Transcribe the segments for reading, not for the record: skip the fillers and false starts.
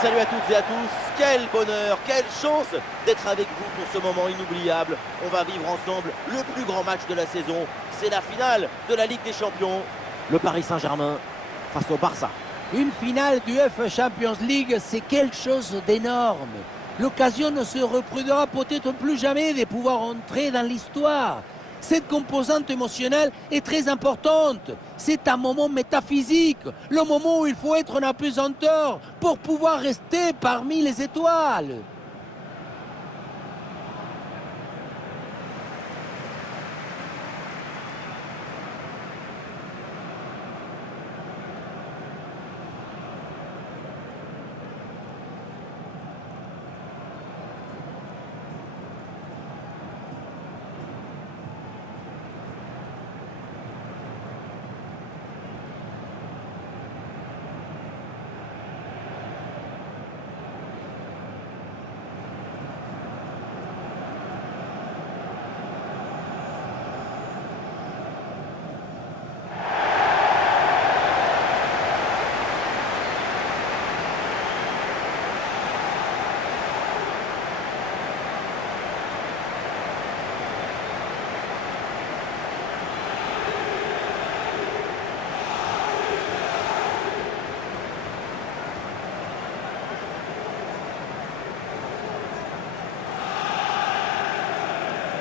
Salut à toutes et à tous, quel bonheur, quelle chance d'être avec vous pour ce moment inoubliable. On va vivre ensemble le plus grand match de la saison. C'est la finale de la Ligue des Champions. Le Paris Saint-Germain face au Barça. Une finale du UEFA Champions League, c'est quelque chose d'énorme. L'occasion ne se reproduira peut-être plus jamais de pouvoir entrer dans l'histoire. Cette composante émotionnelle est très importante. C'est un moment métaphysique, le moment où il faut être en apesanteur pour pouvoir rester parmi les étoiles.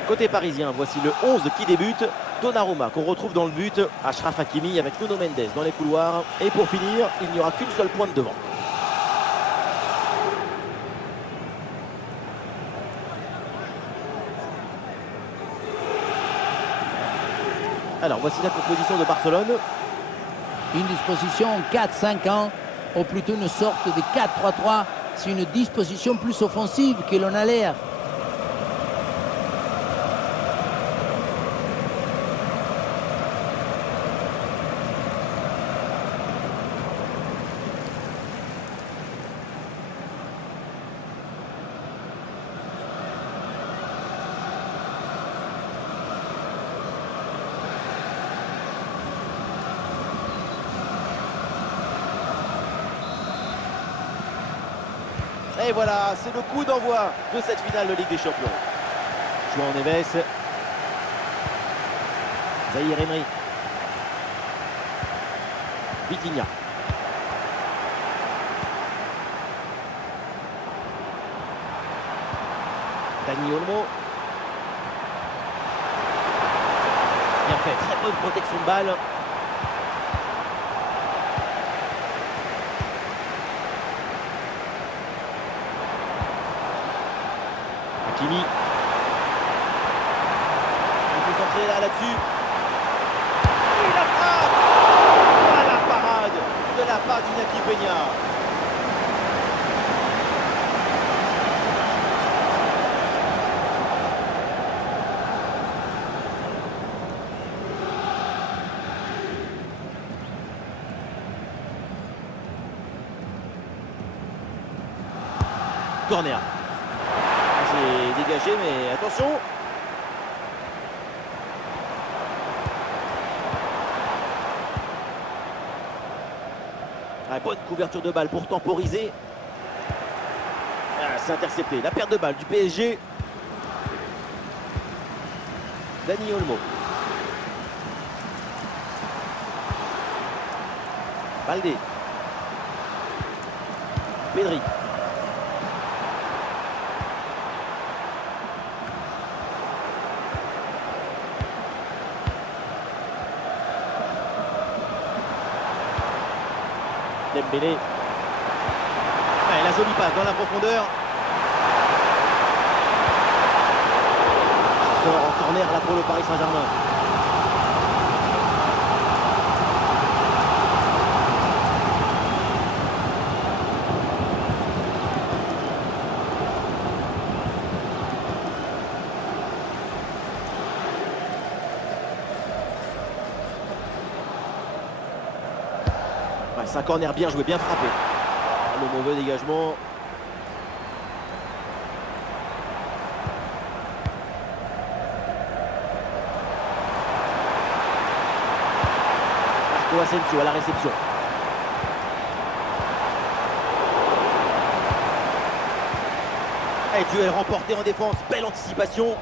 Côté parisien, voici le 11 qui débute. Donnarumma qu'on retrouve dans le but. Achraf Hakimi avec Nuno Mendes dans les couloirs. Et pour finir, il n'y aura qu'une seule pointe devant. Alors voici la composition de Barcelone. Une disposition en 4-5-1, ou plutôt une sorte de 4-3-3. C'est une disposition plus offensive que l'on a l'air. Et voilà, c'est le coup d'envoi de cette finale de Ligue des Champions. João Neves. Zahir Emery. Vitinha. Dani Olmo. Bien fait, très bonne protection de balle. Hakimi. Il faut centrer là-dessus. Et la frappe. Ah, la parade de la part d'Iñaki Peña. Corner. C'est dégagé, mais attention. Ah, bonne couverture de balle pour temporiser. Ah, c'est intercepté. La perte de balle du PSG. Dani Olmo. Baldé. Pedri. Dembélé. Ouais, la jolie passe dans la profondeur. Ça sort en corner là pour le Paris Saint-Germain. Ouais, c'est un corner bien joué, bien frappé. Ah, le mauvais dégagement. Marco Asensio à la réception. Et duel remporté en défense, belle anticipation.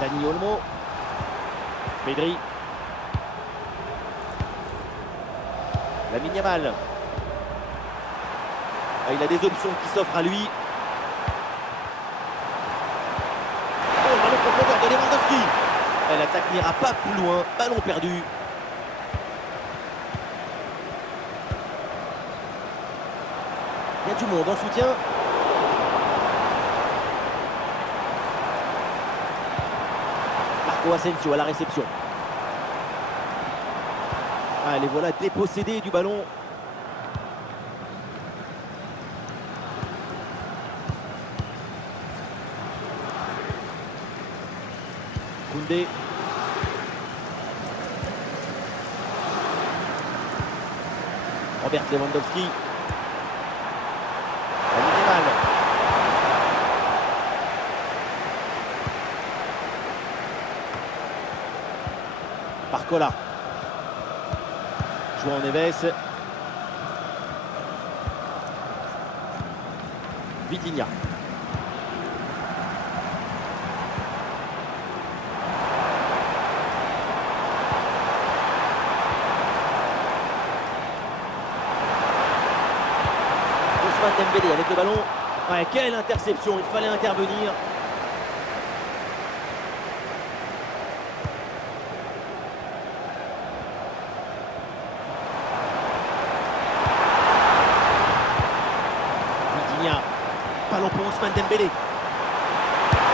Dani Olmo. Pedri. Lamine Yamal. Ah, il a des options qui s'offrent à lui. Oh, ballon profondeur de Lewandowski. Et l'attaque n'ira pas plus loin. Ballon perdu. Il y a du monde en soutien. Marco Asensio à la réception. Ah, les voilà dépossédés du ballon. Koundé. Robert Lewandowski. Lamine Yamal. Barcola. João Neves. Vitinha. Ousmane Dembélé avec le ballon. Ouais, quelle interception, il fallait intervenir. Ballon pour Ousmane Dembélé.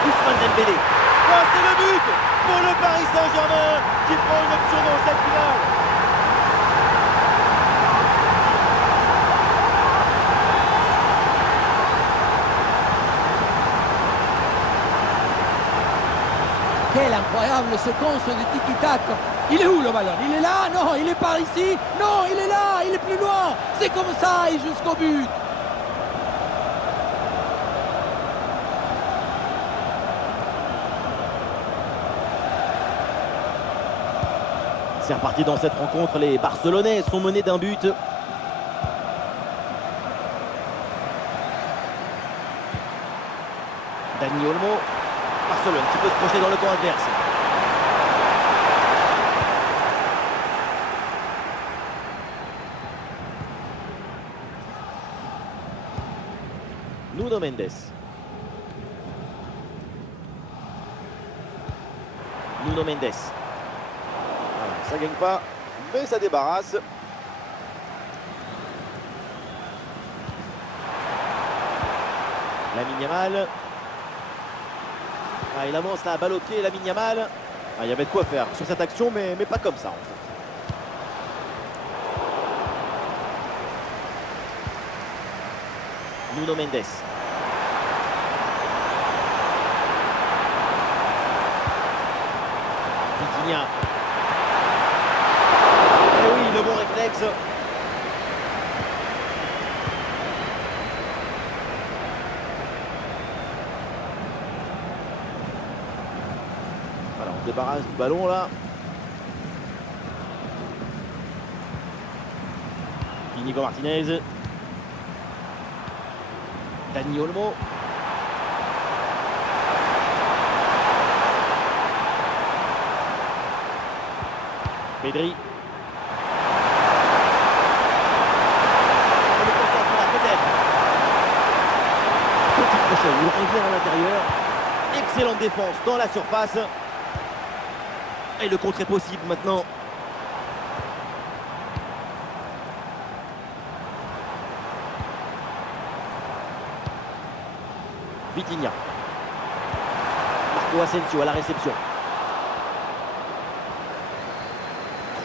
Ousmane Dembélé. Oh, c'est le but pour le Paris Saint-Germain qui prend une option dans cette finale. Quelle incroyable séquence de tiki-taka. Il est où le ballon? Il est là? Non, il est par ici. Non, il est là, il est plus loin. C'est comme ça et jusqu'au but. C'est reparti dans cette rencontre. Les Barcelonais sont menés d'un but. Dani Olmo. Barcelone qui peut se projeter dans le camp adverse. Nuno Mendes. Nuno Mendes. Voilà, ça gagne pas, mais ça débarrasse. Lamine Yamal. Ah, il avance là, balle au pied, Lamine Yamal. Ah, il y avait de quoi faire sur cette action, mais pas comme ça en fait. Nuno Mendes. Vitinha. Et oui, le bon réflexe. Voilà, on se débarrasse du ballon là. Inigo Martinez. Dani Olmo. Pedri. Le concentre là, peut-être. Petit crochet, il revient à l'intérieur. Excellente défense dans la surface. Et le contre est possible maintenant. Vitinha. Marco Asensio à la réception.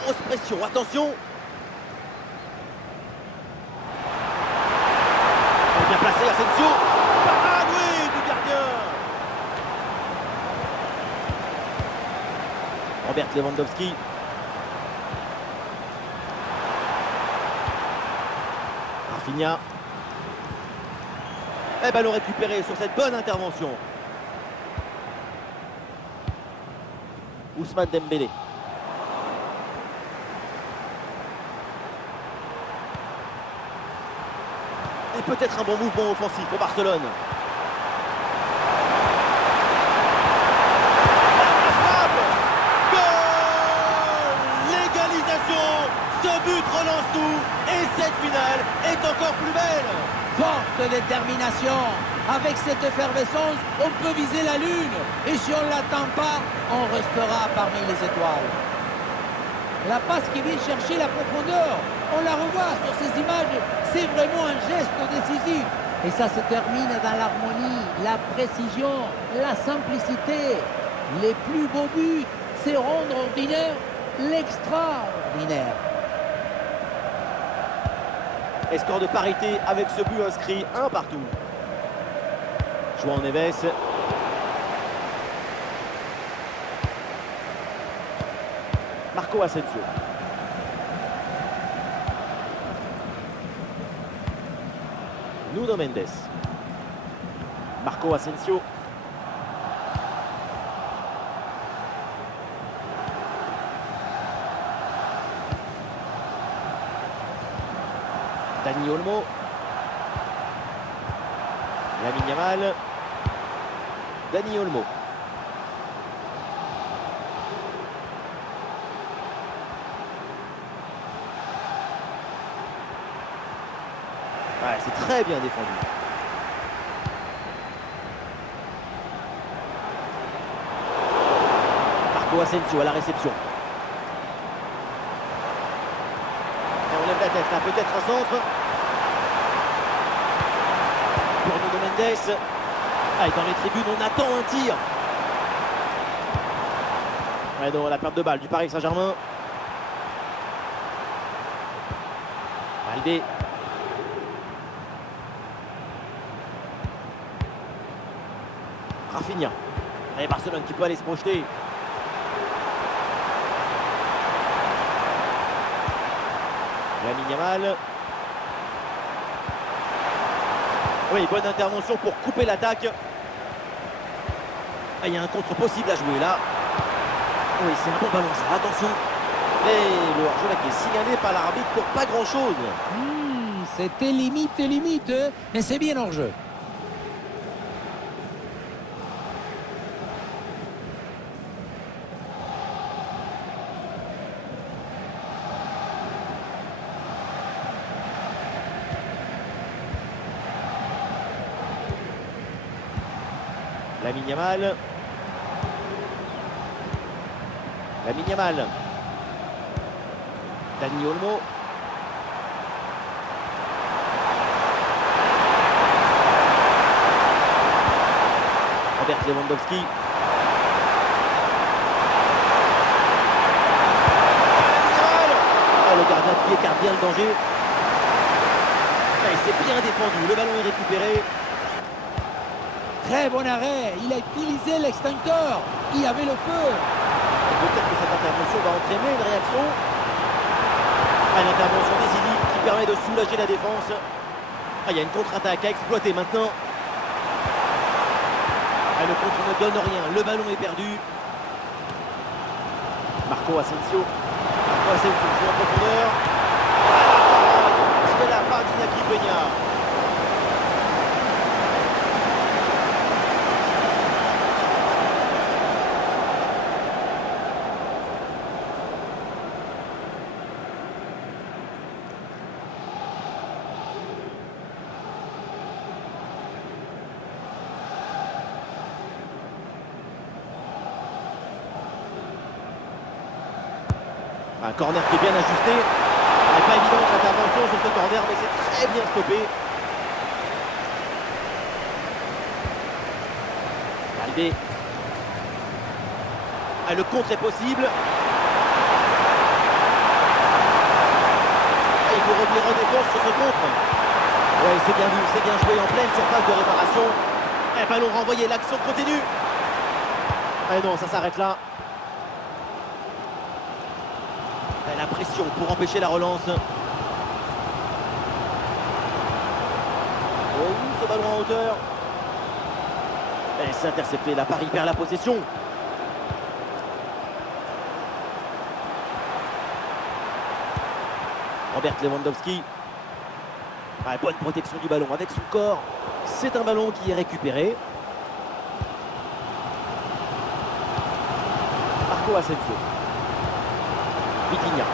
Grosse pression, attention. Bien placé Asensio. Parade, oui, du gardien. Robert Lewandowski. Rafinha. Et ballon récupéré sur cette bonne intervention. Ousmane Dembélé. Et peut-être un bon mouvement offensif pour Barcelone. La frappe. Goal! L'égalisation. Ce but relance tout. Et cette finale est encore plus belle. Forte détermination. Avec cette effervescence, on peut viser la lune. Et si on ne l'attend pas, on restera parmi les étoiles. La passe qui vient chercher la profondeur. On la revoit sur ces images. C'est vraiment un geste décisif. Et ça se termine dans l'harmonie, la précision, la simplicité. Les plus beaux buts, c'est rendre ordinaire l'extraordinaire. Et score de parité avec ce but inscrit, 1 partout. João Neves. Marco Asensio. Nuno Mendes. Marco Asensio. Dani Olmo. Lamine Yamal. Dani Olmo. Ouais, c'est très bien défendu. Marco Asensio à la réception. Et on lève la tête là, peut-être un centre. Pour Nuno Mendes. Ah, et dans les tribunes, on attend un tir. Ouais, donc la perte de balle du Paris Saint-Germain. Baldé. Rafinha. Et Barcelone qui peut aller se projeter. Lamine Yamal. Oui, bonne intervention pour couper l'attaque. Ah, il y a un contre possible à jouer là. Oui, c'est un bon ballon ça, attention. Et le hors-jeu là qui est signalé par l'arbitre pour pas grand-chose. C'était limite, mais c'est bien hors-jeu. Lamine Yamal. Lamine Yamal. Dani Olmo. Robert Lewandowski. Ah, le gardien qui écarte bien le danger. Ah, il s'est bien défendu. Le ballon est récupéré. Très bon arrêt, il a utilisé l'extincteur, il y avait le feu. Peut-être que cette intervention va entraîner une réaction. Une intervention décisive qui permet de soulager la défense. Ah, il y a une contre-attaque à exploiter maintenant. Ah, le contre ne donne rien, le ballon est perdu. Marco Asensio. Marco Asensio joue en profondeur. C'est la part d'Iñaki Peña. Un corner qui est bien ajusté. Pas évident l'intervention sur ce corner, mais c'est très bien stoppé. Baldé. Ah, le contre est possible. Et il faut revenir en défense sur ce contre. Ouais, c'est bien vu, c'est bien joué en pleine surface de réparation. Et ballon renvoyé, l'action continue. Ah non, ça s'arrête là. La pression pour empêcher la relance. Oh, ce ballon en hauteur. Et c'est intercepté. La Paris perd la possession. Robert Lewandowski. Ah, bonne protection du ballon avec son corps. C'est un ballon qui est récupéré. Marco Asensio. Vitinha.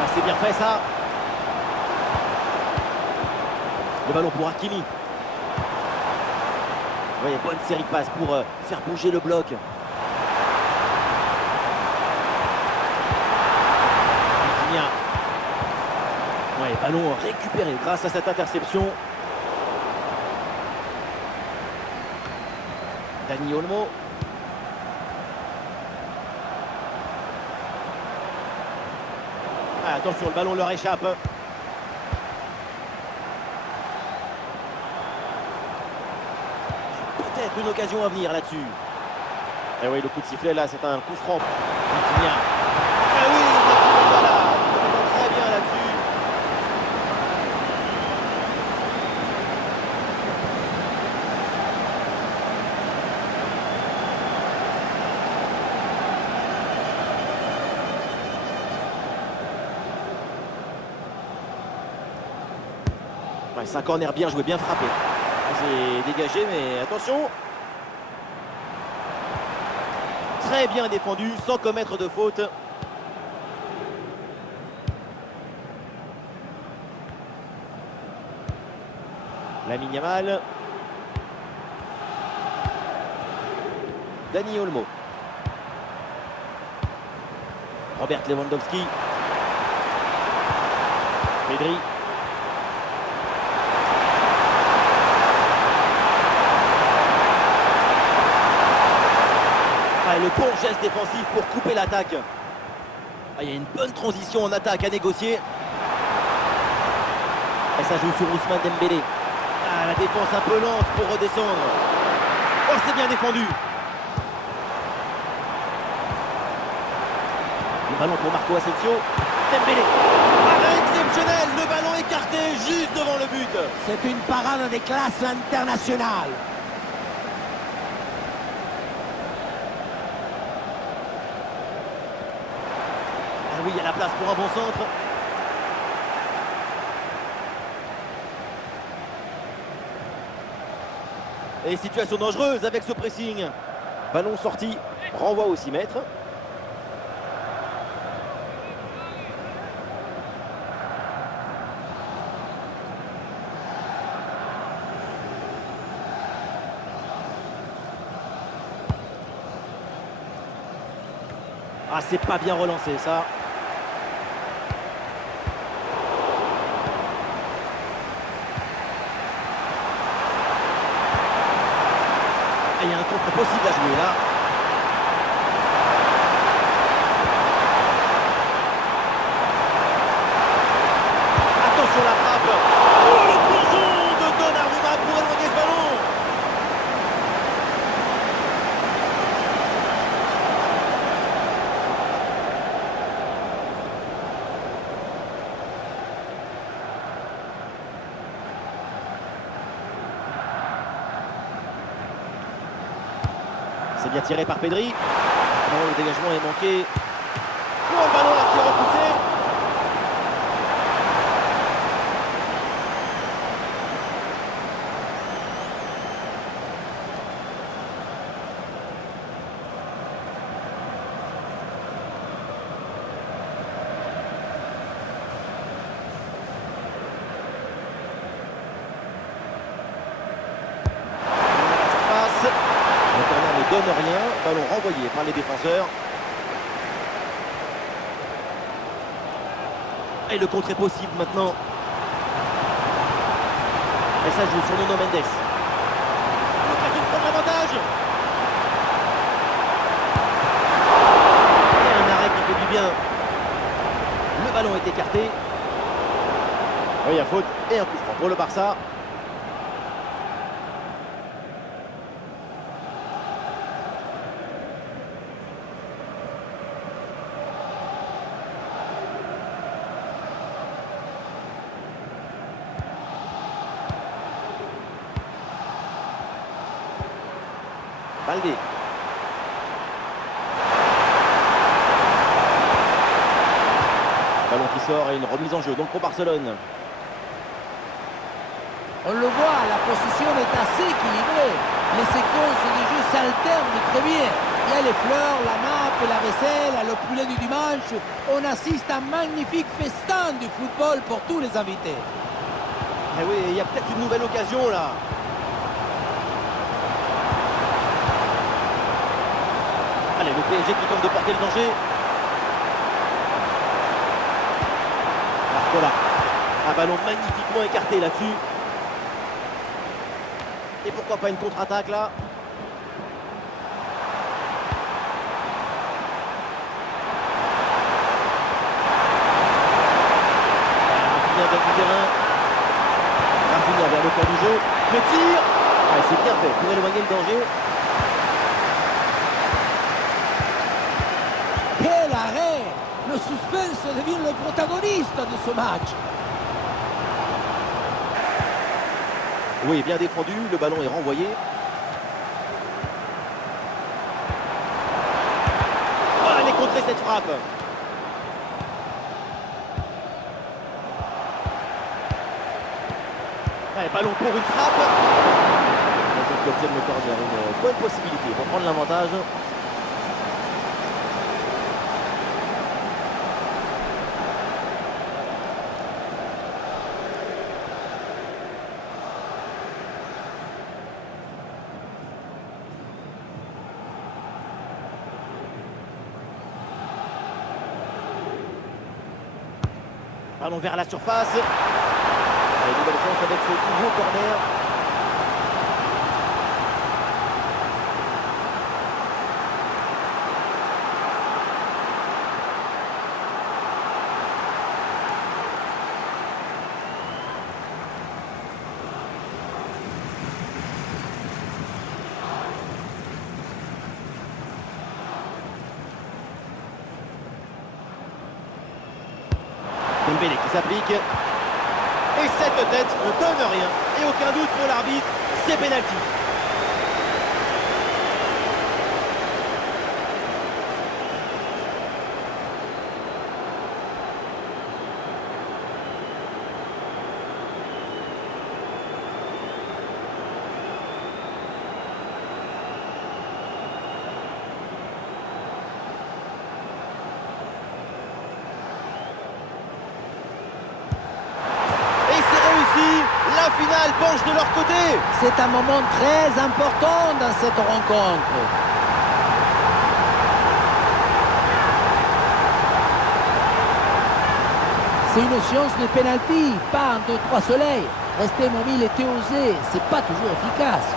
Ah, c'est bien fait ça. Le ballon pour Hakimi. Vous voyez, bonne série de passes pour faire bouger le bloc. Vitinha. Ouais, ballon récupéré grâce à cette interception. Dani Olmo. Ah, attention, le ballon leur échappe. Peut-être une occasion à venir là-dessus. Et oui, le coup de sifflet là, c'est un coup franc. Vitinha. Ah oui, voilà, très bien là-dessus. Ouais, c'est un corner bien joué, bien frappé. C'est dégagé, mais attention. Très bien défendu, sans commettre de faute. Lamine Yamal. Dani Olmo. Robert Lewandowski. Pedri. Ah, le bon geste défensif pour couper l'attaque. Ah, il y a une bonne transition en attaque à négocier. Et ça joue sur Ousmane Dembélé. Ah, la défense un peu lente pour redescendre. Oh, c'est bien défendu. Le ballon pour Marco Asensio. Dembélé. Ah, exceptionnel. Le ballon écarté juste devant le but. C'est une parade de classe internationale. Ah oui, il y a la place pour un bon centre. Et situation dangereuse avec ce pressing. Ballon sorti, renvoi au 6 mètres. Ah, c'est pas bien relancé ça. Ah, il y a un contre possible à jouer là. Attention la frappe. Oh, le plongeon de Donnarumma pour éloigner ce ballon. C'est bien tiré par Pedri. Non, le dégagement est manqué. Oh, le ballon là qui est repoussé. Le corner ne donne rien, ballon renvoyé par les défenseurs. Et le contre est possible maintenant. Et ça joue sur Nuno Mendes. L'occasion de prendre l'avantage. Et un arrêt qui fait du bien. Le ballon est écarté. Oui, il y a faute et un coup franc pour le Barça. Baldé. Ballon qui sort et une remise en jeu donc pour Barcelone. On le voit, la position est assez équilibrée. Les séquences de jeu s'alternent très bien. Il y a les fleurs, la nappe, la vaisselle, le poulet du dimanche. On assiste à un magnifique festin du football pour tous les invités. Eh oui, il y a peut-être une nouvelle occasion là. Allez, le PSG qui tente de porter le danger. Barcola. Un ballon magnifiquement écarté là-dessus. Et pourquoi pas une contre-attaque là? Rafinha vient du terrain. Rafinha vers le camp du jeu. Le tir. Ah, c'est bien fait pour éloigner le danger. Quel arrêt! Le suspense devient le protagoniste de ce match. Oui, bien défendu, le ballon est renvoyé. Oh, elle est contrée cette frappe. Allez, ballon pour une frappe. Ils obtiennent le corner, une bonne possibilité pour prendre l'avantage. Ballon vers la surface. Allez, nouvelle chance avec ce nouveau corner. Dembélé qui s'applique. Et cette tête ne donne rien. Et aucun doute pour l'arbitre, c'est pénalty. La finale penche de leur côté. C'est un moment très important dans cette rencontre. C'est une science de pénalty, pas un 2-3 soleils. Rester mobile et osé, c'est pas toujours efficace.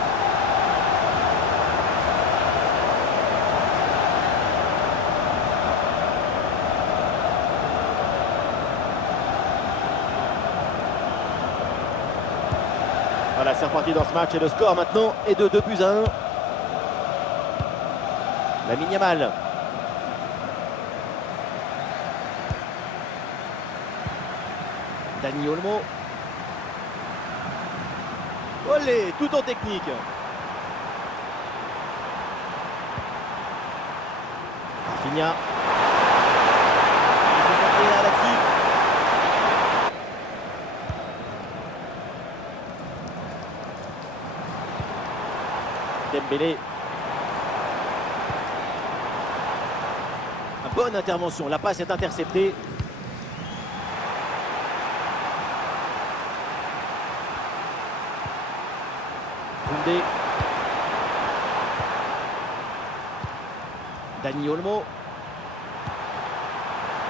Voilà, c'est reparti dans ce match et le score maintenant est de 2-1. Lamine Yamal. Dani Olmo. Olé, tout en technique. Rafinha. Il faut s'entraîner là-dessus. Dembélé. Une bonne intervention, la passe est interceptée. Koundé. Dani Olmo.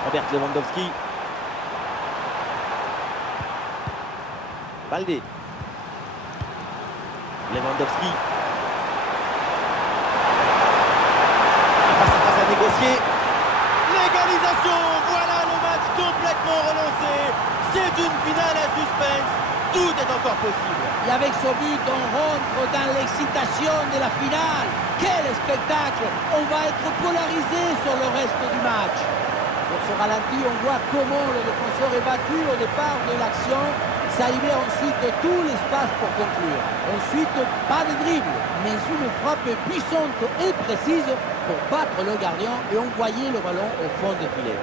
Robert Lewandowski. Baldé. Lewandowski. Négocier. L'égalisation, voilà le match complètement relancé. C'est une finale à suspense. Tout est encore possible. Et avec ce but, on rentre dans l'excitation de la finale. Quel spectacle! On va être polarisé sur le reste du match. Sur ce ralenti, on voit comment le défenseur est battu au départ de l'action. Ça libère ensuite tout l'espace pour conclure. Ensuite, pas de dribble, mais une frappe puissante et précise pour battre le gardien et envoyer le ballon au fond des filets.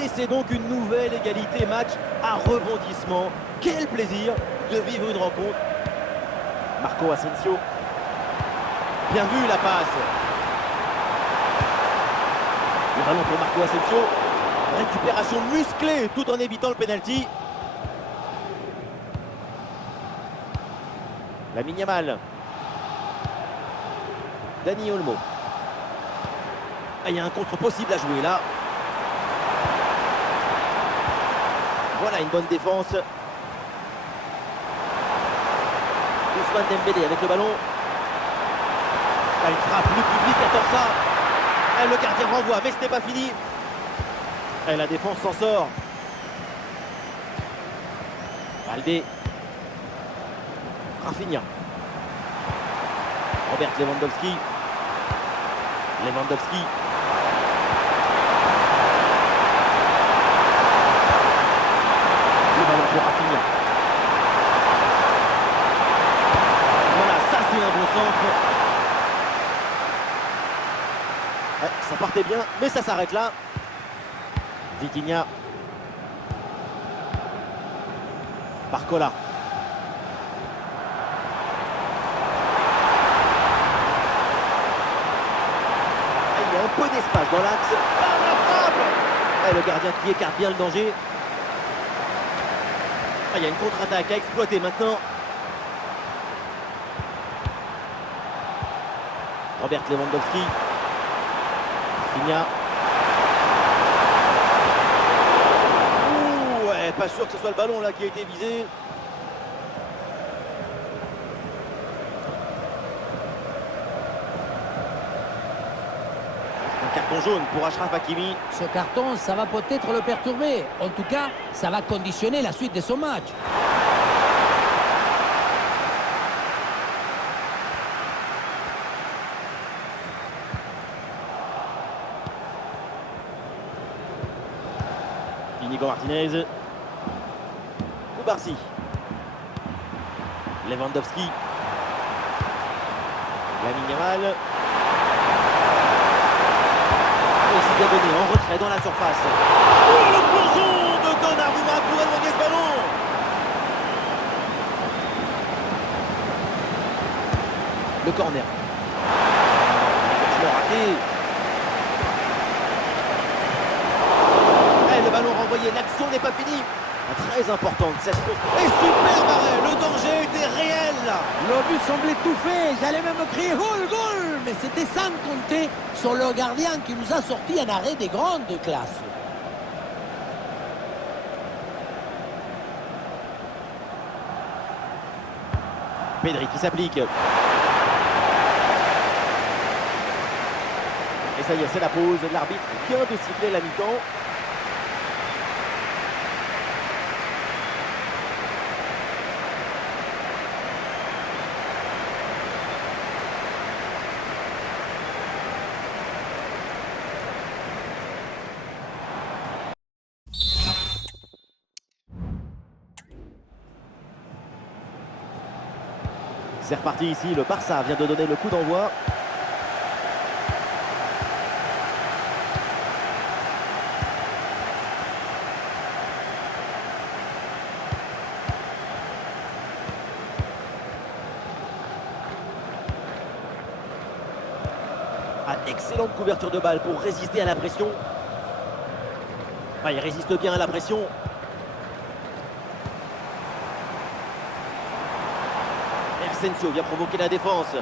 Et c'est donc une nouvelle égalité, match à rebondissement. Quel plaisir de vivre une rencontre. Marco Asensio. Bien vu la passe. Le ballon pour Marco Asensio. Récupération musclée tout en évitant le penalty. Lamine Yamal. Dani Olmo. Ah, il y a un contre possible à jouer là. Voilà une bonne défense. Ousmane Dembélé avec le ballon. Ah, il frappe, le public attend ça. Ah, le gardien renvoie, mais ce n'est pas fini. Ah, la défense s'en sort. Baldé. Rafinha. Robert Lewandowski. Lewandowski. Le ballon pour Rafinha. Voilà, ça c'est un bon centre. Ouais, ça partait bien, mais ça s'arrête là. Vitinha. Barcola. Il y a un peu d'espace dans l'axe. Ah, la frappe. Et le gardien qui écarte bien le danger. Ah, il y a une contre-attaque à exploiter maintenant. Robert Lewandowski. Rafinha. Ouh, ouais, pas sûr que ce soit le ballon là qui a été visé. Un carton jaune pour Achraf Hakimi. Ce carton, ça va peut-être le perturber. En tout cas, ça va conditionner la suite de son match. Inigo Martinez. Koubarsi. Lewandowski. Lamine Yamal. Et c'est bien donné en retrait dans la surface. Oh, le plongeon de Donnarumma pour éloigner ce ballon. Le corner. Je l'ai raté. Le ballon renvoyé, l'action n'est pas finie. Très importante cette course. Et super arrêt, le danger était réel. Le but semblait tout fait. J'allais même crier goal, goal. Mais c'était sans compter sur le gardien qui nous a sorti un arrêt de grande classe. Pedri qui s'applique. Et ça y est, c'est la pause. L'arbitre vient de siffler la mi-temps. C'est reparti ici, le Barça vient de donner le coup d'envoi. Ah, excellente couverture de balle pour résister à la pression. Ah, il résiste bien à la pression. Asensio vient provoquer la défense. Il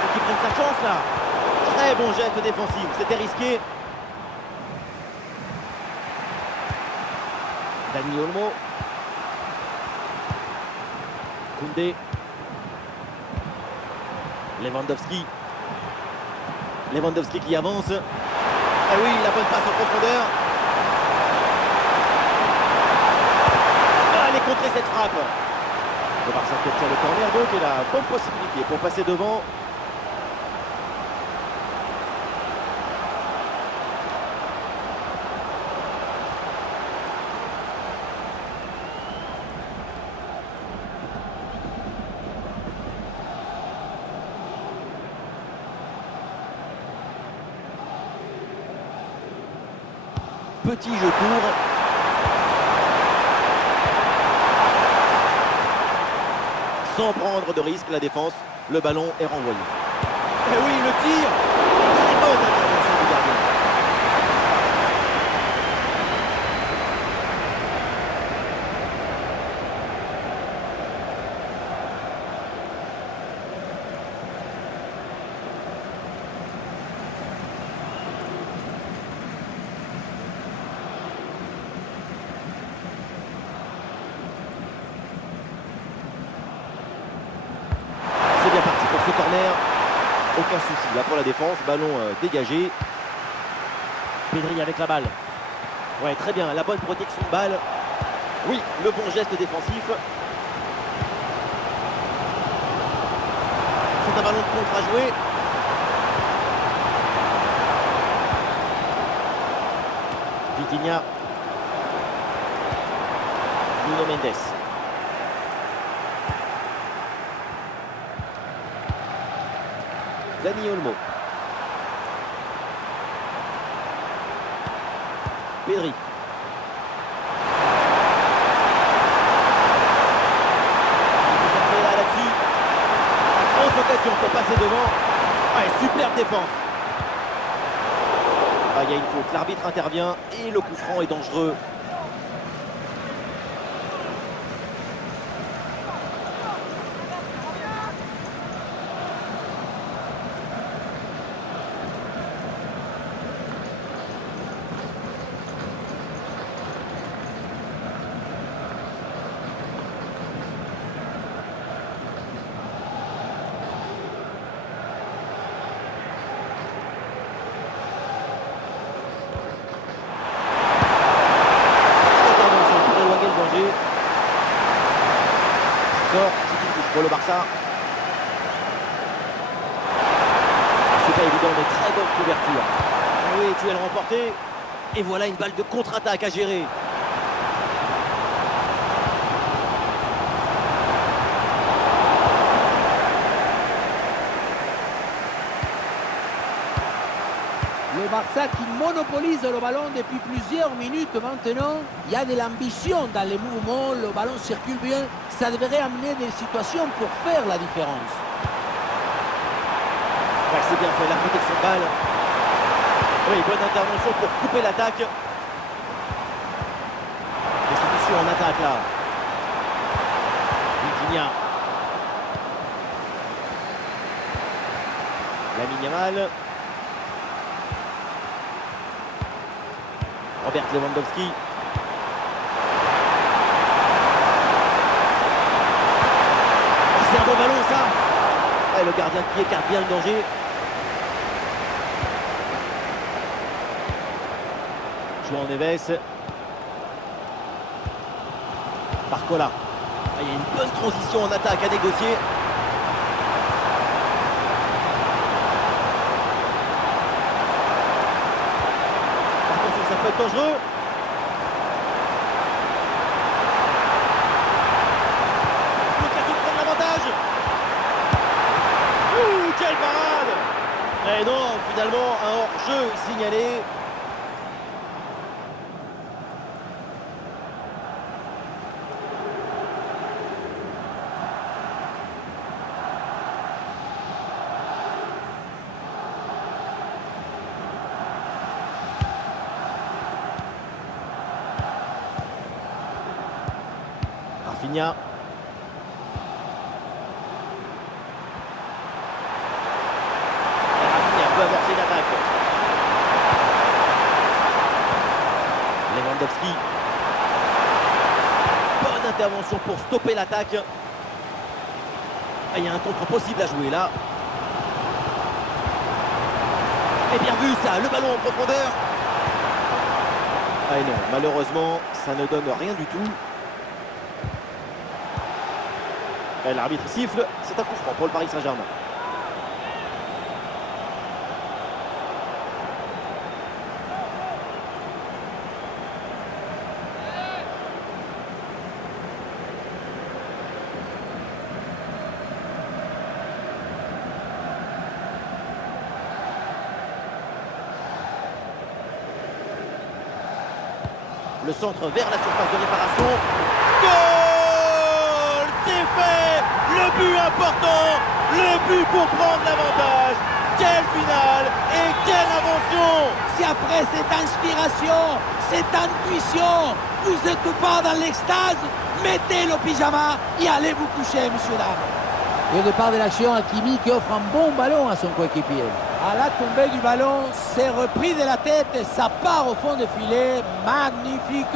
faut qu'il prenne sa chance là. Très bon geste défensif, c'était risqué. Dani Olmo. Koundé. Lewandowski. Lewandowski qui avance. Ah oui, la bonne passe en profondeur. Ah, elle est contrée cette frappe. Le Barça qui obtient le corner donc et la bonne possibilité pour passer devant. petit jeu court. Sans prendre de risque, la défense, le ballon est renvoyé. Et oui, le tir. Très bonne intervention du gardien. C'est bien parti pour ce corner. Aucun souci là pour la défense. Ballon dégagé. Pedri avec la balle. Ouais, très bien. La bonne protection de balle. Oui, le bon geste défensif. C'est un ballon de contre à jouer. Vitinha. Nuno Mendes. Dani Olmo. Pedri. Là-dessus. Grosse occasion pour passer devant. Ouais, superbe défense. Ah, il y a une faute. L'arbitre intervient et le coup franc est dangereux. Sort, c'est une touche pour le Barça. C'est pas évident, mais très bonne couverture. Ah oui, duel remporté. Et voilà une balle de contre-attaque à gérer. Le Barça qui monopolise le ballon depuis plusieurs minutes maintenant. Il y a de l'ambition dans les mouvements, le ballon circule bien. Ça devrait amener des situations pour faire la différence. Ouais, c'est bien fait, la protection de balle. Oui, bonne intervention pour couper l'attaque. Des solutions en attaque là. Vitinha. Lamine Yamal. Robert Lewandowski. C'est un bon ballon ça. Et le gardien qui écarte bien le danger. João Neves. Barcola. Il y a une bonne transition en attaque à négocier. Attention, ça peut être dangereux. L'occasion de prendre l'avantage. Quelle parade! Et non, finalement, un hors-jeu signalé. Rafinha. Peut amorcer l'attaque. Lewandowski. Bonne intervention pour stopper l'attaque. Il y a un contre possible à jouer là. Et bien vu ça, le ballon en profondeur. Ah et non, malheureusement, ça ne donne rien du tout. Et l'arbitre siffle, c'est un coup franc pour le Paris Saint-Germain. Le centre vers la surface de réparation. Goal! C'est fait! Le but important! Le but pour prendre l'avantage! Quelle finale et quelle invention! Si après cette inspiration, cette intuition, vous n'êtes pas dans l'extase, mettez le pyjama et allez vous coucher, messieurs, dames. Et au départ de l'action, Hakimi qui offre un bon ballon à son coéquipier. À la tombée du ballon, c'est repris de la tête et ça part au fond du filet. Magnifique!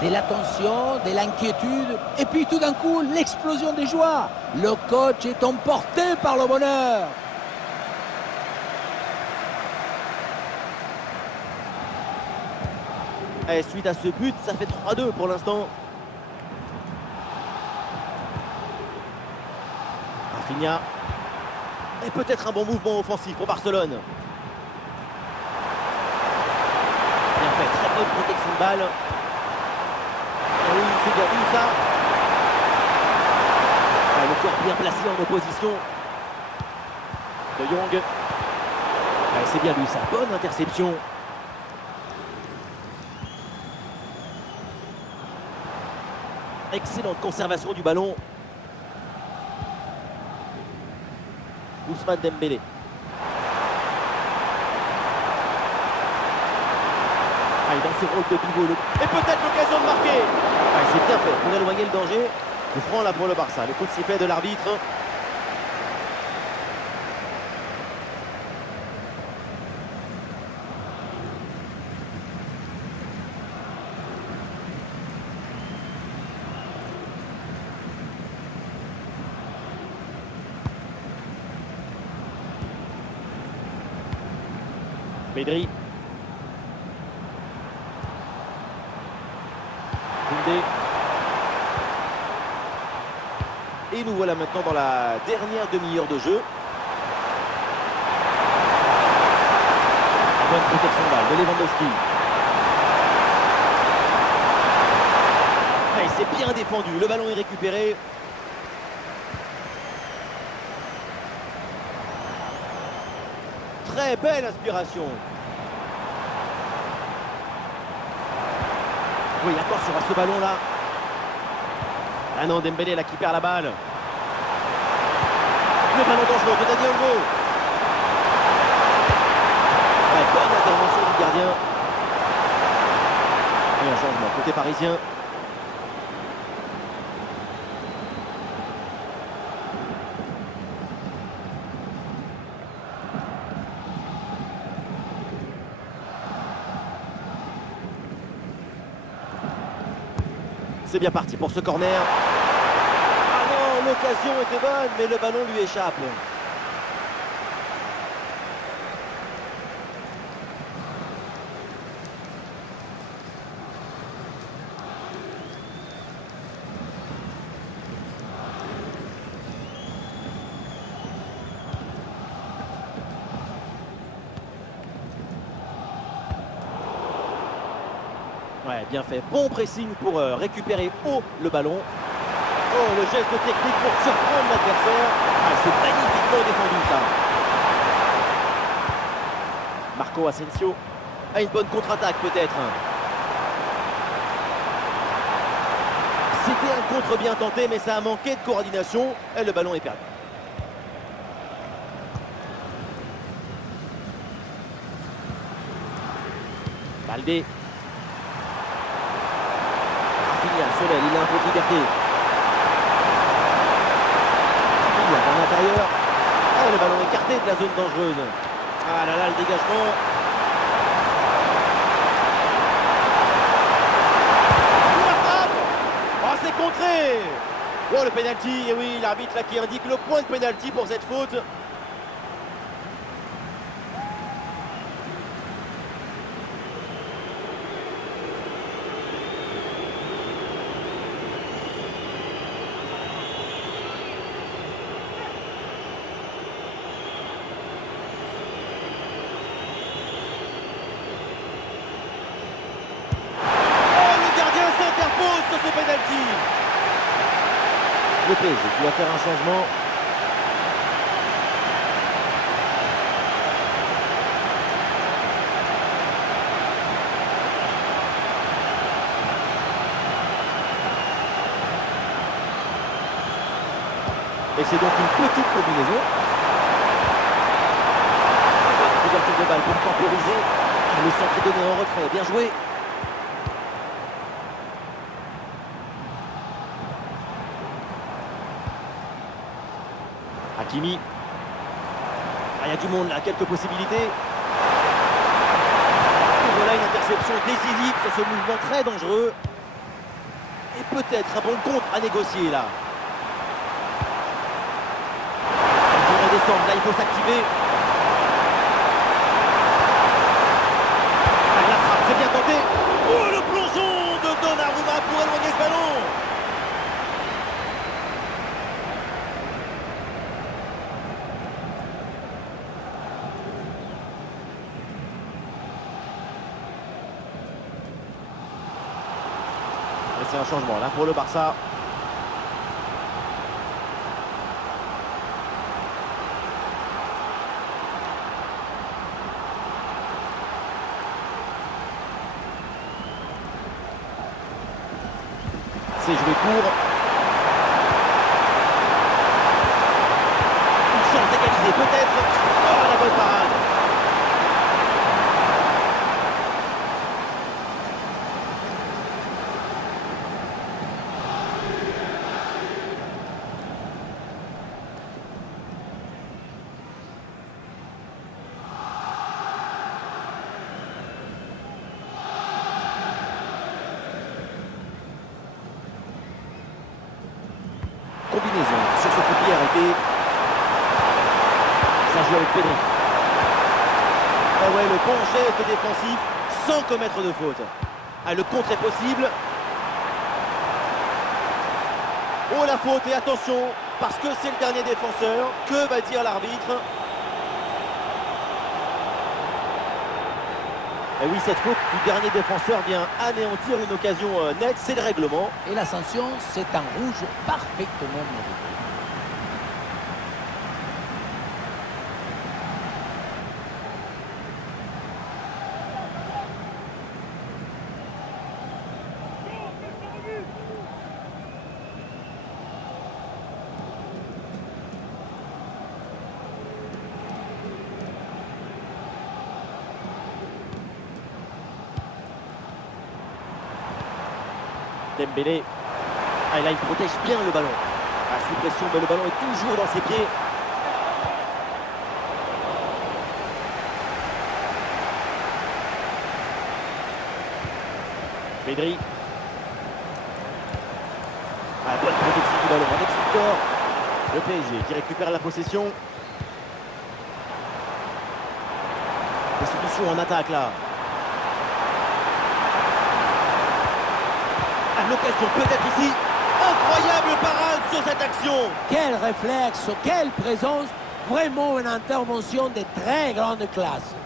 De l'attention, de l'inquiétude, et puis tout d'un coup, l'explosion des joies. Le coach est emporté par le bonheur. Et suite à ce but, ça fait 3-2 pour l'instant. Rafinha. Et peut-être un bon mouvement offensif pour Barcelone. Bien fait, très bonne protection de balle. Ah oui, c'est bien vu ça. Ah, le corps bien placé en opposition. De Jong. Ah, c'est bien lui ça, bonne interception. Excellente conservation du ballon. Ousmane Dembélé. Ah, il est dans ce rôle de pivot. Et peut-être l'occasion de marquer. Ah, c'est bien fait pour éloigner le danger. Coup franc là pour le Barça. Le coup de sifflet de l'arbitre. Pedri. Koundé. Et nous voilà maintenant dans la dernière demi-heure de jeu. Bonne protection de balle de Lewandowski. Ah, il s'est bien défendu. Le ballon est récupéré. Très belle inspiration. Oui, attention à ce ballon-là. Ah non, Dembélé là qui perd la balle. Le ballon dangereux de Dani Olmo. Ouais, bonne intervention du gardien. Et un changement côté parisien. C'est bien parti pour ce corner. Ah non, l'occasion était bonne, mais le ballon lui échappe. Ouais, bien fait. Bon pressing pour récupérer haut le ballon. Oh, le geste technique pour surprendre l'adversaire. Ah, c'est magnifiquement défendu ça. Marco Asensio. Ah, une bonne contre-attaque peut-être. C'était un contre bien tenté, mais ça a manqué de coordination. Et le ballon est perdu. Baldé. Solel, il a un peu de liberté. Il a à l'intérieur. Oh, le ballon écarté de la zone dangereuse. Ah là là, le dégagement. La frappe. Oh, c'est contré. Oh, le pénalty. Et oui, l'arbitre là qui indique le point de pénalty pour cette faute. Le PSG qui va faire un changement. Et c'est donc une petite combinaison. Ouverture de balle pour temporiser. Le centre donné en retrait, bien joué. Hakimi. Il y a du monde là, quelques possibilités. Et voilà une interception décisive sur ce mouvement très dangereux. Et peut-être un bon contre à négocier là. Il faut redescendre, là il faut s'activer. La frappe, c'est bien tenté. Oh, le plongeon de Donnarumma pour éloigner ce ballon. C'est un changement là pour le Barça. C'est joué court. Une chance d'égaliser peut-être. Oh, la bonne parade. Combinaison sur ce coup de pied arrêté. Ça joue avec Pedri. Ah ouais, le bon geste défensif sans commettre de faute. Ah, le contre est possible. Oh, la faute, et attention, parce que c'est le dernier défenseur. Que va dire l'arbitre? Et oui, cette faute du dernier défenseur vient anéantir une occasion nette, c'est le règlement. Et la sanction, c'est un rouge parfaitement mérité. Dembélé. Ah, et là, il protège bien le ballon. Ah, sous pression, mais le ballon est toujours dans ses pieds. Pedri. Ah, bonne protection du ballon avec Victor. Le PSG qui récupère la possession. Des solutions en attaque là. L'occasion peut-être ici. Incroyable parade sur cette action. Quel réflexe, quelle présence. Vraiment une intervention de très grande classe.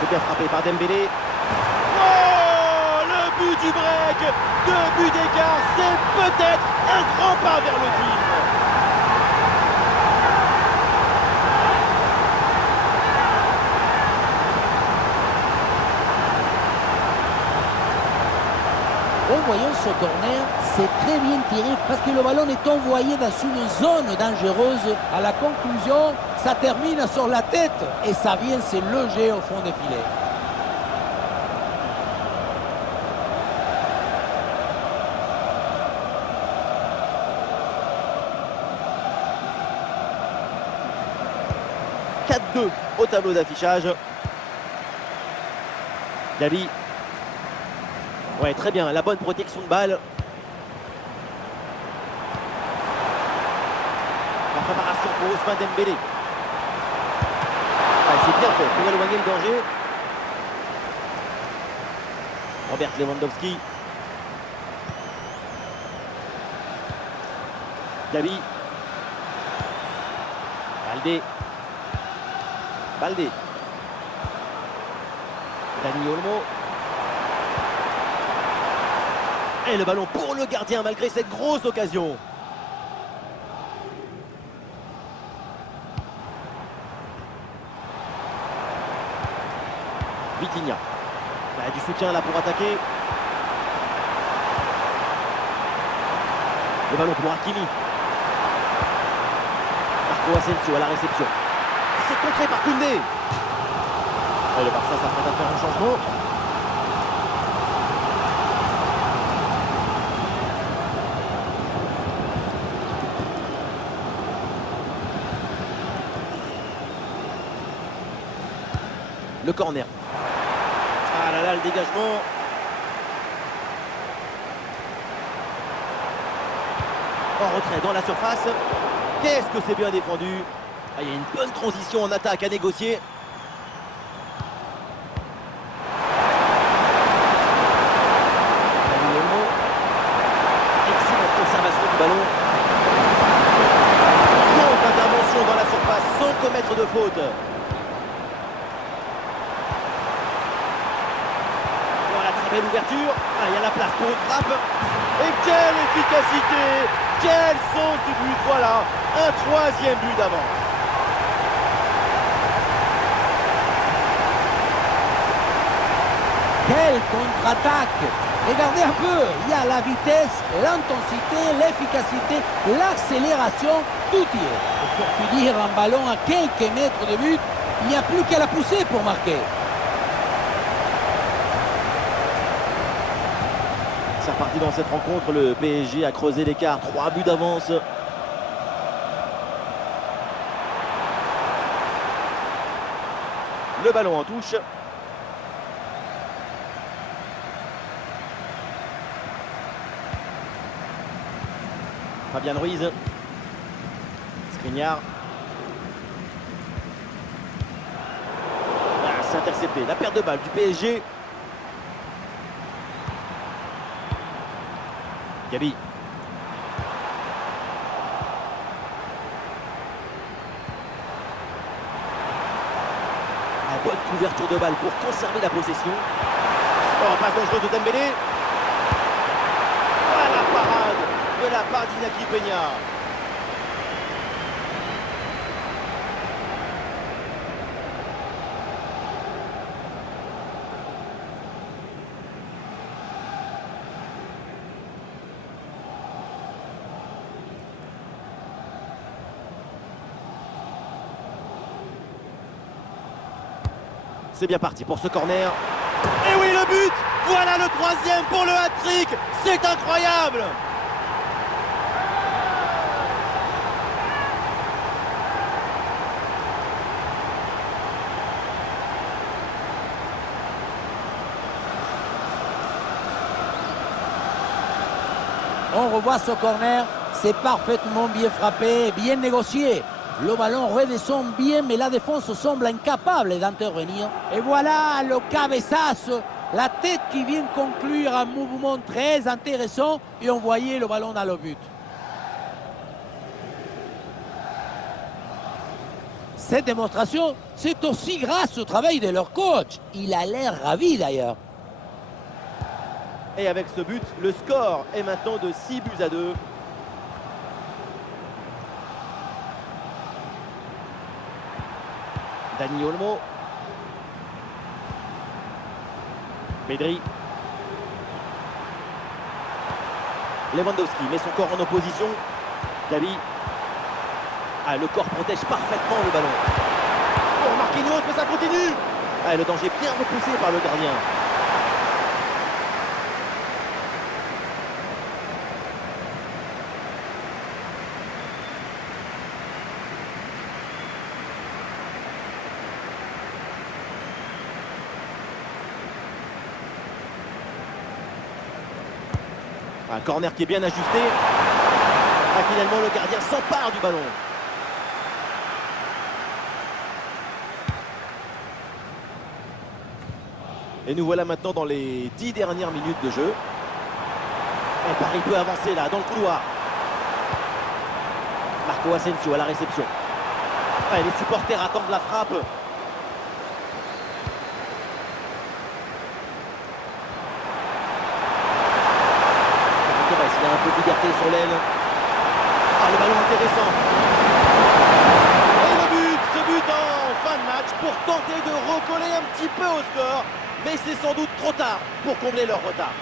C'est bien frappé par Dembélé. But du break, 2 buts d'écart, c'est peut-être un grand pas vers le titre. En voyant ce corner, c'est très bien tiré parce que le ballon est envoyé dans une zone dangereuse. À la conclusion, ça termine sur la tête et ça vient se loger au fond des filets. Au tableau d'affichage. Gabi. Ouais, très bien, la bonne protection de balle. La préparation pour Ousmane Dembélé. Ah, c'est bien fait pour éloigner le danger. Robert Lewandowski. Gabi. Baldé. Dani Olmo. Et le ballon pour le gardien malgré cette grosse occasion. Vitinha. Du soutien là pour attaquer. Le ballon pour Hakimi. Marco Asensio à la réception. C'est contré par Koundé. Et le Barça s'apprête à faire un changement. Le corner. Ah là là, le dégagement. En retrait dans la surface. Qu'est-ce que c'est bien défendu. Ah, il y a une bonne transition en attaque à négocier. Excellente conservation du ballon. Longue intervention dans la surface sans commettre de faute. Belle ouverture, il y a la place pour une frappe. Et quelle efficacité, quel sens du but, voilà, un troisième but d'avance. Quelle contre-attaque! Regardez un peu, il y a la vitesse, l'intensité, l'efficacité, l'accélération, tout y est. Et pour finir un ballon à quelques mètres de but, il n'y a plus qu'à la pousser pour marquer. C'est reparti dans cette rencontre, le PSG a creusé l'écart, 3 buts d'avance. Le ballon en touche. Fabian Ruiz. Skriniar. C'est intercepté, la perte de balle du PSG. Gabi. La bonne couverture de balle pour conserver la possession. Oh, passe dangereuse de Dembélé. Ah, la parade de la part d'Iñaki Peña. C'est bien parti pour ce corner. Et oui, le but! Voilà le troisième pour le hat-trick! C'est incroyable! On revoit ce corner, c'est parfaitement bien frappé, bien négocié. Le ballon redescend bien, mais la défense semble incapable d'intervenir. Et voilà le cabeçazo, la tête qui vient conclure un mouvement très intéressant et envoyer le ballon dans le but. Cette démonstration, c'est aussi grâce au travail de leur coach. Il a l'air ravi d'ailleurs. Et avec ce but, le score est maintenant de 6-2. Dani Olmo. Pedri. Lewandowski met son corps en opposition. Gabi. Ah, le corps protège parfaitement le ballon. Oh, Marquinhos, mais ça continue. Ah, le danger bien repoussé par le gardien. Un corner qui est bien ajusté. Ah, finalement, le gardien s'empare du ballon. Et nous voilà maintenant dans les 10 dernières minutes de jeu. Et Paris peut avancer là, dans le couloir. Marco Asensio à la réception. Ah, et les supporters attendent la frappe. portée sur l'aile. Ah, le ballon intéressant. Et le but, ce but en fin de match pour tenter de recoller un petit peu au score. Mais c'est sans doute trop tard pour combler leur retard.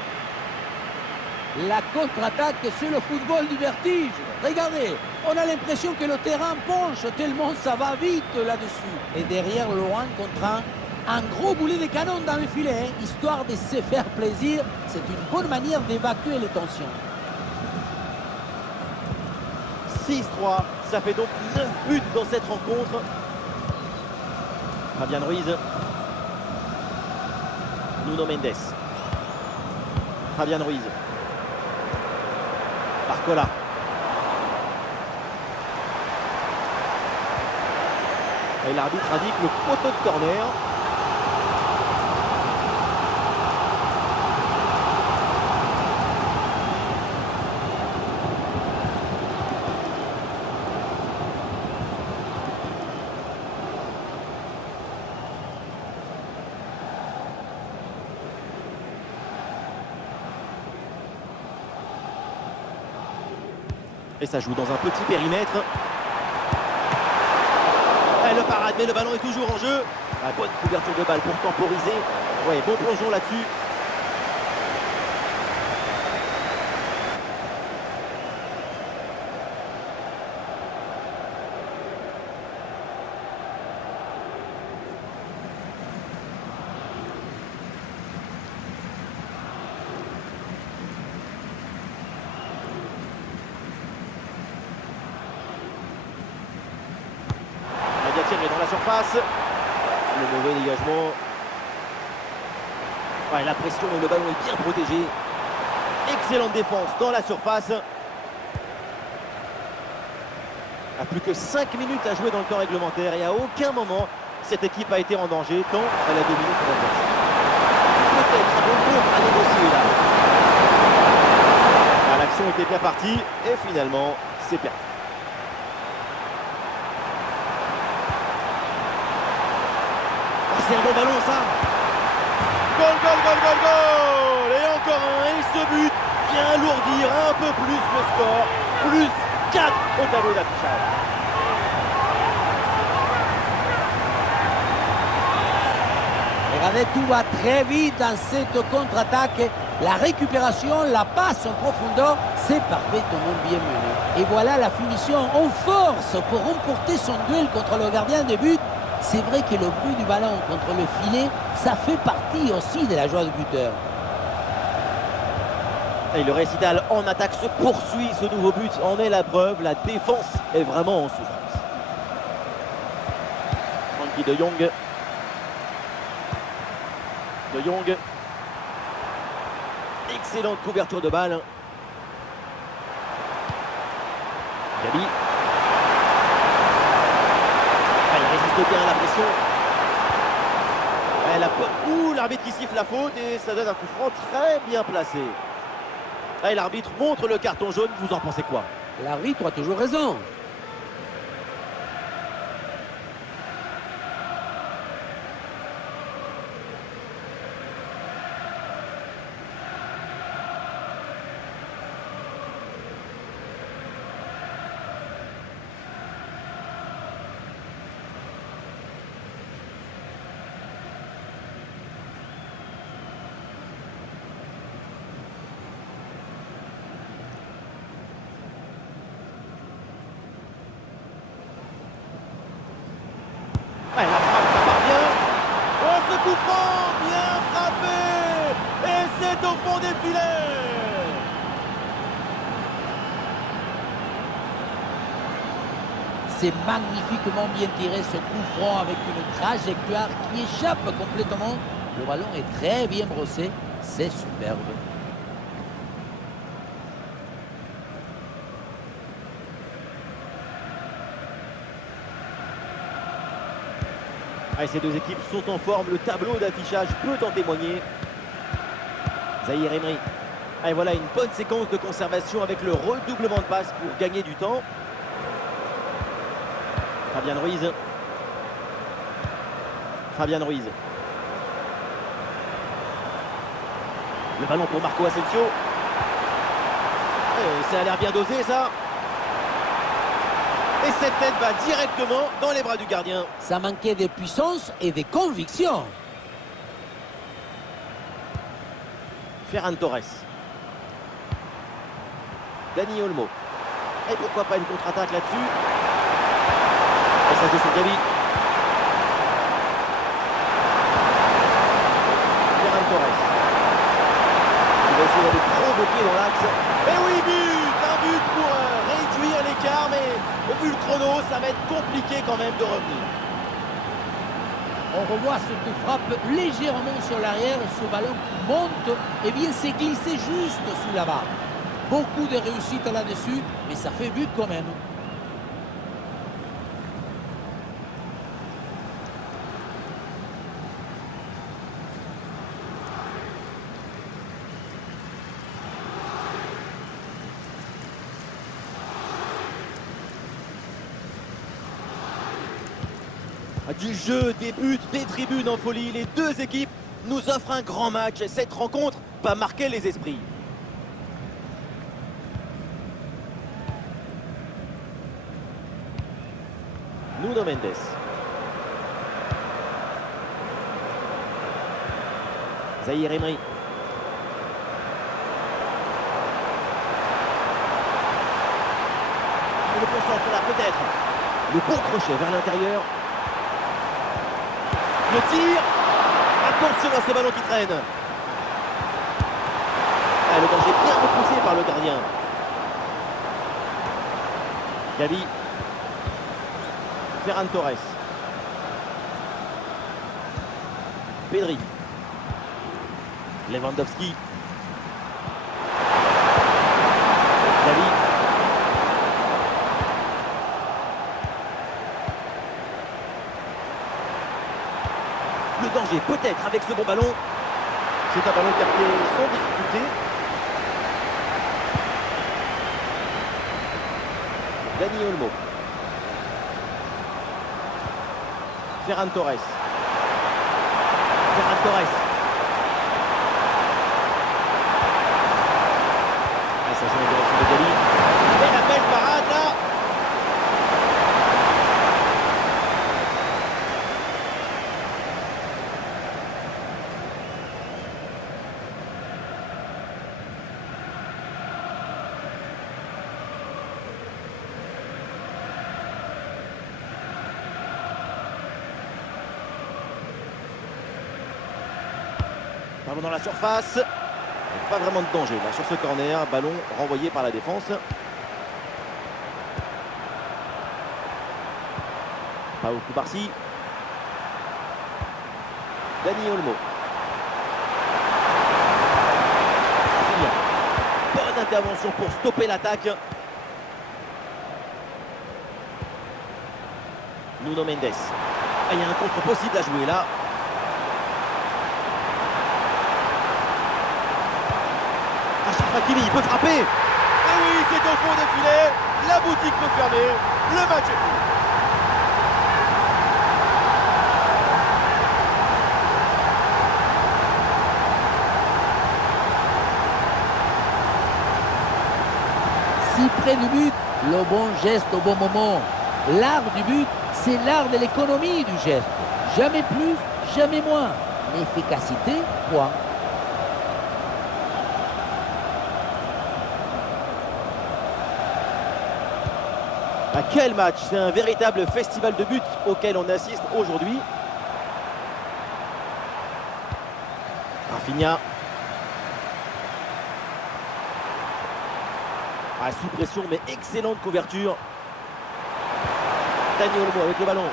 La contre-attaque, c'est le football du vertige. Regardez, on a l'impression que le terrain penche tellement ça va vite là-dessus. Et derrière, Laurent contraint un gros boulet de canon dans le filet, histoire de se faire plaisir. C'est une bonne manière d'évacuer les tensions. 6-3, ça fait donc 9 buts dans cette rencontre. Fabian Ruiz. Nuno Mendes. Fabian Ruiz. Barcola. Et l'arbitre indique le poteau de corner. Et ça joue dans un petit périmètre. Et le parade, mais le ballon est toujours en jeu. La bonne couverture de balle pour temporiser. Ouais, bon plongeon là-dessus. Est dans la surface. Le mauvais dégagement. Ouais, la pression et le ballon est bien protégé. Excellente défense dans la surface. À plus que 5 minutes à jouer dans le temps réglementaire et à aucun moment cette équipe a été en danger tant elle a dominé son adversaire. Peut-être un bon contre à négocier là. Ah, l'action était bien partie et finalement c'est perdu. C'est un bon ballon ça. Goal, goal, goal, goal, goal. Et encore un. Et ce but vient alourdir un peu plus le score. Plus 4 au tableau d'affichage. Regardez, tout va très vite dans cette contre-attaque. La récupération, la passe en profondeur, c'est parfaitement bien mené. Et voilà la finition en force pour remporter son duel contre le gardien de but. C'est vrai que le bruit du ballon contre le filet, ça fait partie aussi de la joie du buteur. Et le récital en attaque se poursuit, ce nouveau but en est la preuve. La défense est vraiment en souffrance. Frankie de Jong. De Jong. Excellente couverture de balle. Gabi. Résiste bien à la pression. L'arbitre qui siffle la faute et ça donne un coup franc très bien placé. Et l'arbitre montre le carton jaune, vous en pensez quoi? L'arbitre a toujours raison. Ouais, la frappe, ça part bien. Oh, ce coup franc, bien frappé. Et c'est au fond des filets. C'est magnifiquement bien tiré ce coup franc avec une trajectoire qui échappe complètement. Le ballon est très bien brossé. C'est superbe. Ces deux équipes sont en forme, le tableau d'affichage peut en témoigner. Zahir Emery. Et voilà une bonne séquence de conservation avec le redoublement de passe pour gagner du temps. Fabian Ruiz. Fabian Ruiz. Le ballon pour Marco Asensio. ça a l'air bien dosé ça. Et cette tête va directement dans les bras du gardien. Ça manquait de puissance et de conviction. Ferran Torres. Dani Olmo. Et pourquoi pas une contre-attaque là-dessus. Et ça joue sur Gavi. Ferran Torres. Il va essayer d'aller provoquer dans l'axe. Et oui, but! Un but pour réduire l'écart, mais vu le chrono, ça va être compliqué quand même de revenir. On revoit cette frappe légèrement sur l'arrière, ce ballon qui monte et bien s'est glissé juste sous la barre. Beaucoup de réussite là-dessus, mais ça fait but quand même. Du jeu, des buts, des tribunes en folie, les deux équipes nous offrent un grand match. Cette rencontre va marquer les esprits. Nuno Mendes. Zahir Emery. Le concentre là peut-être. Le bon crochet vers l'intérieur. Le tir. Attention à ce ballon qui traîne. Ah, le danger bien repoussé par le gardien. Gavi. Ferran Torres. Pedri. Lewandowski. Gavi. Le danger peut-être avec ce bon ballon. C'est un ballon capté sans difficulté. Dani Olmo. Ferran Torres. Ferran Torres. Ah, ça joue en direction de Gavi. Et la belle parade là. Ballon dans la surface. Pas vraiment de danger là sur ce corner. Ballon renvoyé par la défense. Pau Cubarsí. Dani Olmo. Bonne intervention pour stopper l'attaque. Nuno Mendes. Ah, il y a un contre possible à jouer là. Hakimi, il peut frapper. Et oui, c'est au fond des filets. La boutique peut fermer. Le match est clos. Si près du but, le bon geste au bon moment. L'art du but, c'est l'art de l'économie du geste. Jamais plus, jamais moins. L'efficacité, point. Ah, quel match! C'est un véritable festival de buts auquel on assiste aujourd'hui. Rafinha. Ah, sous pression, mais excellente couverture. Dani Olmo avec le ballon.